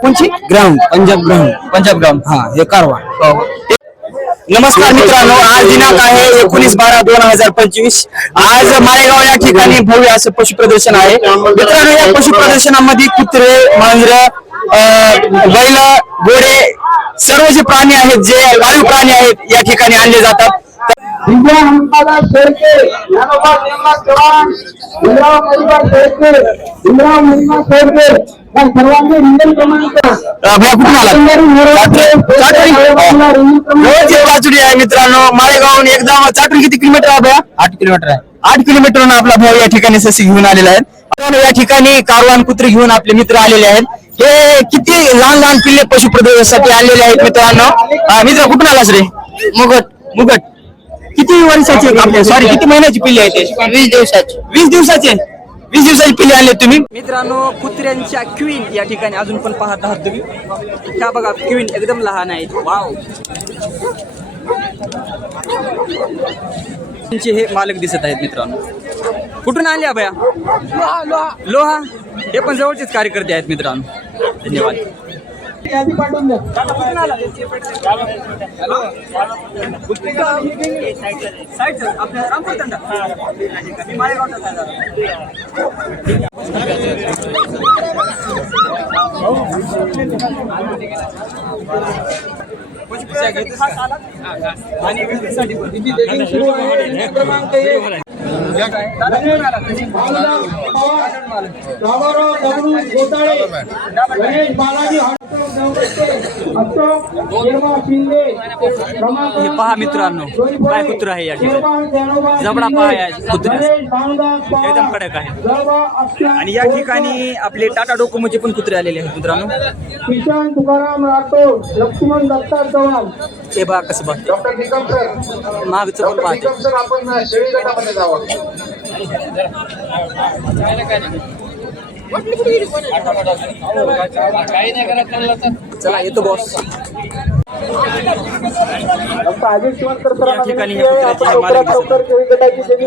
कोणची ground Punjab ground हा हे कारवा. नमस्कार मित्रांनो, आज दिनांक आहे 19/12/2025. आज माळेगाव या ठिकाणी भव्य असं पशु प्रदर्शन आहे. मित्रांनो, या पशु प्रदर्शनामध्ये कुत्रे, मांजर, बैल, घोडे सर्व जे प्राणी आहेत, जे वायू प्राणी आहेत, या ठिकाणी आणले जातात. मित्रांनो, माळेगावून एकदम चाटून किती किलोमीटर आहे भैया? 8 किलोमीटर आहे. 8 किलोमीटर आपला भाऊ या ठिकाणी ससी घेऊन आलेला आहे. या ठिकाणी कारवान कुत्रे घेऊन आपले मित्र आलेले आहेत. हे किती लहान लहान पिल्ले पशु प्रदर्शनासाठी आलेले आहेत. मित्रांनो, मित्र कुठून आलास रे? मुगट. किती वर्षाचे आपले सॉरी किती महिन्याची पिल्ले आहेत? 20 दिवसाची. 20 दिवसाची पिल्ले आणले तुम्ही. मित्रांनो, कुत्र्यांच्या क्वीन या ठिकाणी अजून पण पाहत आहात तुम्ही. त्या बघा, क्वीन एकदम लहान आहेत. वाव. हे मालक दिसत आहेत मित्रांनो. कुठून आले भैया? लोहा. हे पण जवळचेच कार्यकर्ते आहेत मित्रांनो. धन्यवाद. हे पहा मित्रांनो, काय कुत्र आहे या ठिकाणी. जबडा पहा या कुत्र्या, एकदम कडक आहे. आणि या ठिकाणी आपले टाटा डोकोमोचे पण कुत्रे आलेले आहेत मित्रांनो. किशन तुकाराम राठोड, लक्ष्मण दत्ता चव्हाण. हे बघा कसं बघ, मागचं पण पाहते. चला येतो बॉस. या ठिकाणी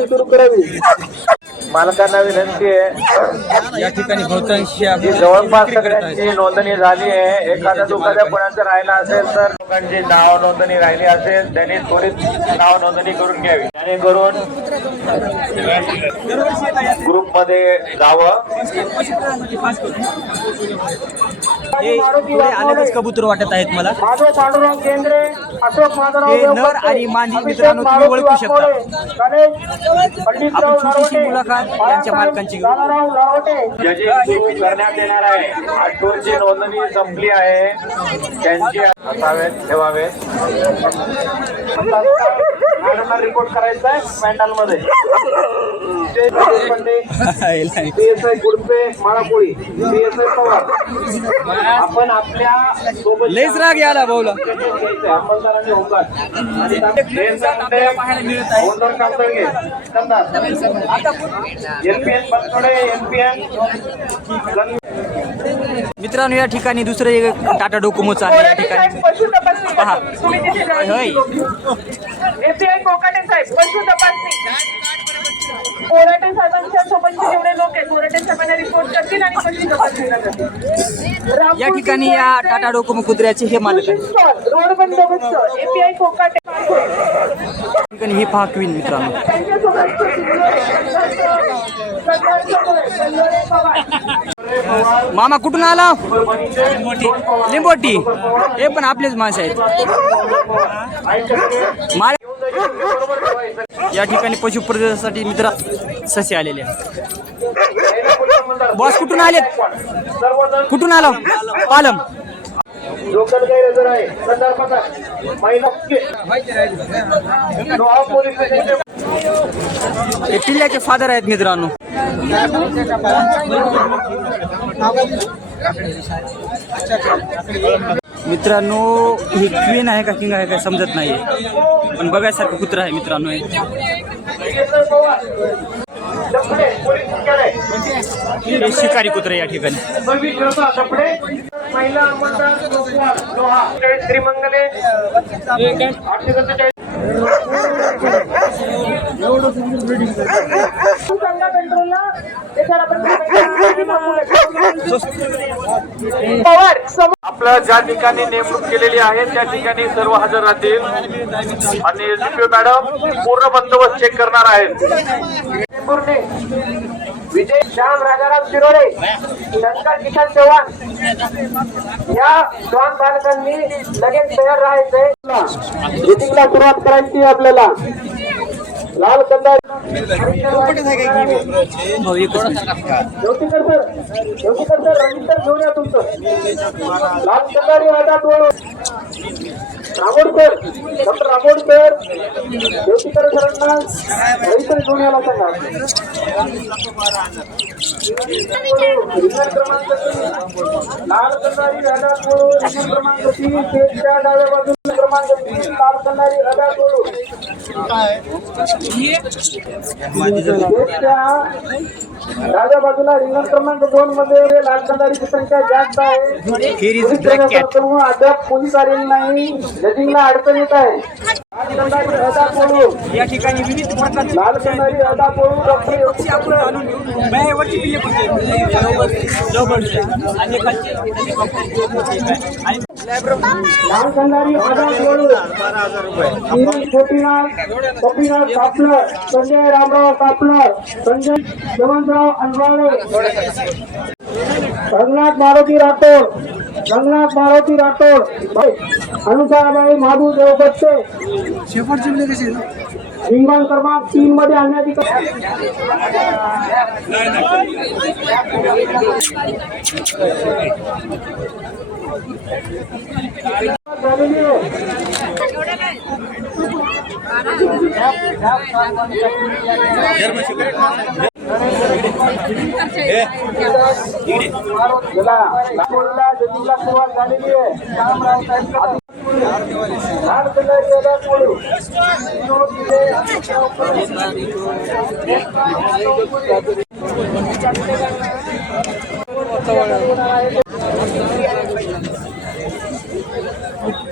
सुरू करावी. मालकांना विनंती आहे, या ठिकाणी बहुतांश जवळपास सगळ्यांची नोंदणी झाली आहे. एखाद्या दुखाद्या कोणाचं राहिला असेल तर लोकांची नाव नोंदणी राहिली असेल त्यांनी त्वरित नाव नोंदणी करून घ्यावी, जेणेकरून ग्रुप मध्ये जावं. अलगच कबूतर वाटत आहेत मला. माधव पांडुरंग केंद्रे, अशोक हे नर आणि मादी मित्रांनो तुम्ही ओळखू शकता. आपण छोटीशी मुलाखत यांच्या मालकांची करण्यात येणार आहे. आठवडची नोंदणी संपली आहे, त्यांची असावेत ठेवावेत. रिपोर्ट करायचा आहे पॅन्डल मध्ये. PSI गुडपे, माळापोळी, PSI Pawar. आपण आपल्या सोबत लयच राग याला भाऊला. अंमलदारांनी होकार मित्रांनो, या ठिकाणी दुसरं एक टाटा डोकोमोचं आहे. या ठिकाणी पहा. एपीआय कोकाटे साहेब पशु तपासणी. कोराटे साहेबांच्या सोबतचे जेवढे लोक आहेत, कोराटे साहेबांना रिपोर्ट करतील आणि पशु तपासणीला जातील. या ठिकाणी या टाटा डोकोमो कुत्र्याचे हे मालक आहेत. रोड बंदोबस्त एपीआय कोकाटे. ठिकाणी ही पहा क्वीन मित्रांनो. मामा कुठून आला? लिंबोटी. हे पण आपलेच माणसं आहेत. या ठिकाणी पशु प्रदर्शनासाठी मित्र ससे आलेले आहेत. बॉस कुठून आले? कुठून आला? पालम. लोकल गैरहजर आहे संदर्भात महिला हे पिल्ल्याचे फादर आहेत मित्रांनो. मित्रांनो, ही क्वीन आहे का किंग आहे काय समजत नाही, पण बघायसारखं कुत्र आहे मित्रांनो. हे शिकारी कुत्रे या ठिकाणी. श्रीमंगले बोलला त्याच्यावर आपण पवार समोर आपलं ज्या ठिकाणी नेमणूक केलेली आहे त्या ठिकाणी सर्व हजर राहतील आणि एसडीपीओ मॅडम पूर्ण बंदोबस्त चेक करणार आहेत. पूर्णे विजय श्याम राजाराम शिरोळे शंकर किशन चव्हाण या दोन बालकांनी लगेच तयार राहायचंय. मीटिंगला सुरुवात करायची आपल्याला. लाल कंदार ज्योतिकर सर रजिस्टर घेऊन या तुमचं. लाल कंदारी आजाद रामोडकर डॉक्टर रामोडकर ज्योतिकर सरांना रजिस्टर घेऊन यायला सांगा. लाल कंदारी आजाद क्रमांक 3 स्टेजच्या डाव्या बाजूला क्रमांक 3 लाल कंदारी आजाद डाव्या बाजूला रिंगण क्रमांक 2 मध्ये लाल कंदारीची संख्या जास्त आहे. अद्याप पोलीस आलेली नाही. जजिंगला अडचण येत आहे. लाल कंदारी अदा पोळू या ठिकाणी लाल कंदारी अदा पोळू डॉक्टर लाल कंदारी अदा पोळू गोपीनाथ सापलर संजय रामराव सापलर संजय जवनराव अनवाळे रंगनाथ मारुती राठोड अनुसाराबाई महादू देवबच्चे रिंगण क्रमांक 3 मध्ये आणण्यात झालेली सुरुवात झालेली आहे.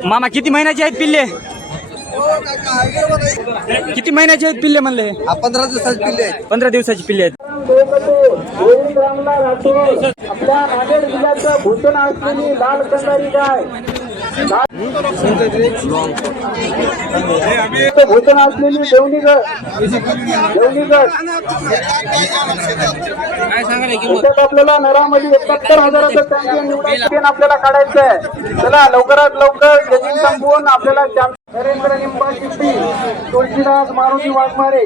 मामा किती महिन्याचे आहेत पिल्ले? किती महिन्याचे आहेत पिल्ले म्हणले? 15 दिवसाचे पिल्ले आहेत. 15 दिवसाची पिल्ले आहेत. आपल्या नांदेड जिल्ह्याचं भूषण असलेली लाल कंदारी गाय भूषण असलेली देवणीगड आपल्याला नरामध्ये 71,000चं चॅम्पियन निवडायचं आपल्याला काढायचं आहे. चला लवकरात लवकर जजिंग संपवून आपल्याला नरेंद्र निंबा चिप्पी तुळशीदास मारुती वाघमारे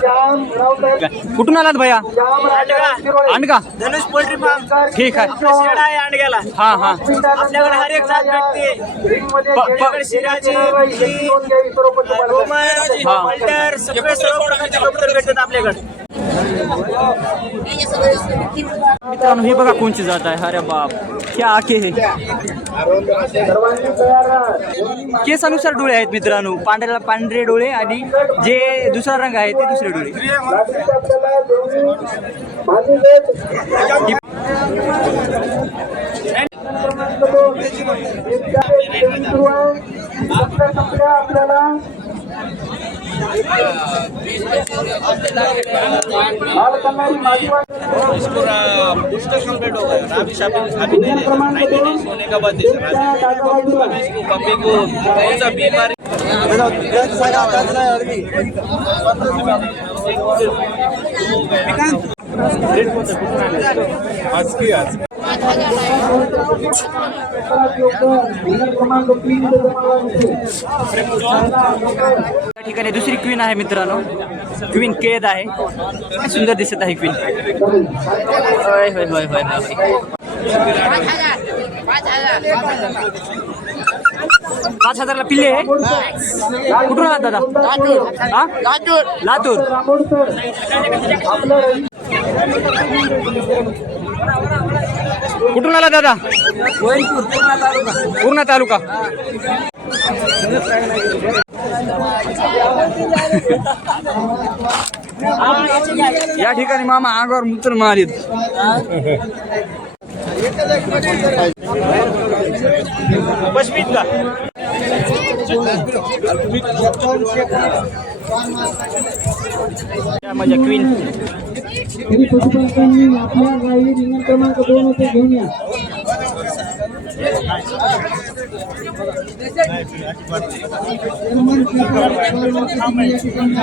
श्याम रावसाहेब कुठून आलात भैया? श्याम राजाराम अंडका धनुष पोल्ट्री फार्म ठीक आहे. शेड आहे अंडग्याला. हा हा आपल्याकडे हर एक जात भेटते. शिराची मल्टर सगळे सर्व प्रकारचे कबूतर भेटतात आपल्याकडे. मित्रांनो हे बघा कोणची जात आहे. अरे बाप क्या आखे हे केसानुसार डोळे आहेत मित्रांनो. पांढऱ्याला पांढरे डोळे आणि जे दुसरा रंग आहे ते दुसरे डोळे. आपल्याला लाल कंदारी माझी त्या ठिकाणी दुसरी क्वीन आहे मित्रांनो. क्वीन कैद आहे. काय सुंदर दिसत आहे क्वीन. होय होय होय होय 5,000ला पिल्ले आहे. कुठून आलात दादा? हा लातूर. कुठून आला दादा? पूर्णा तालुका. या ठिकाणी मामा अंगावर मूत्र मारित. बसवीत का माझ्या क्वीन तरी पशुपालकांनी आपल्या गायी रिंगण क्रमांक 2 मध्ये घेऊन या. या ठिकाणी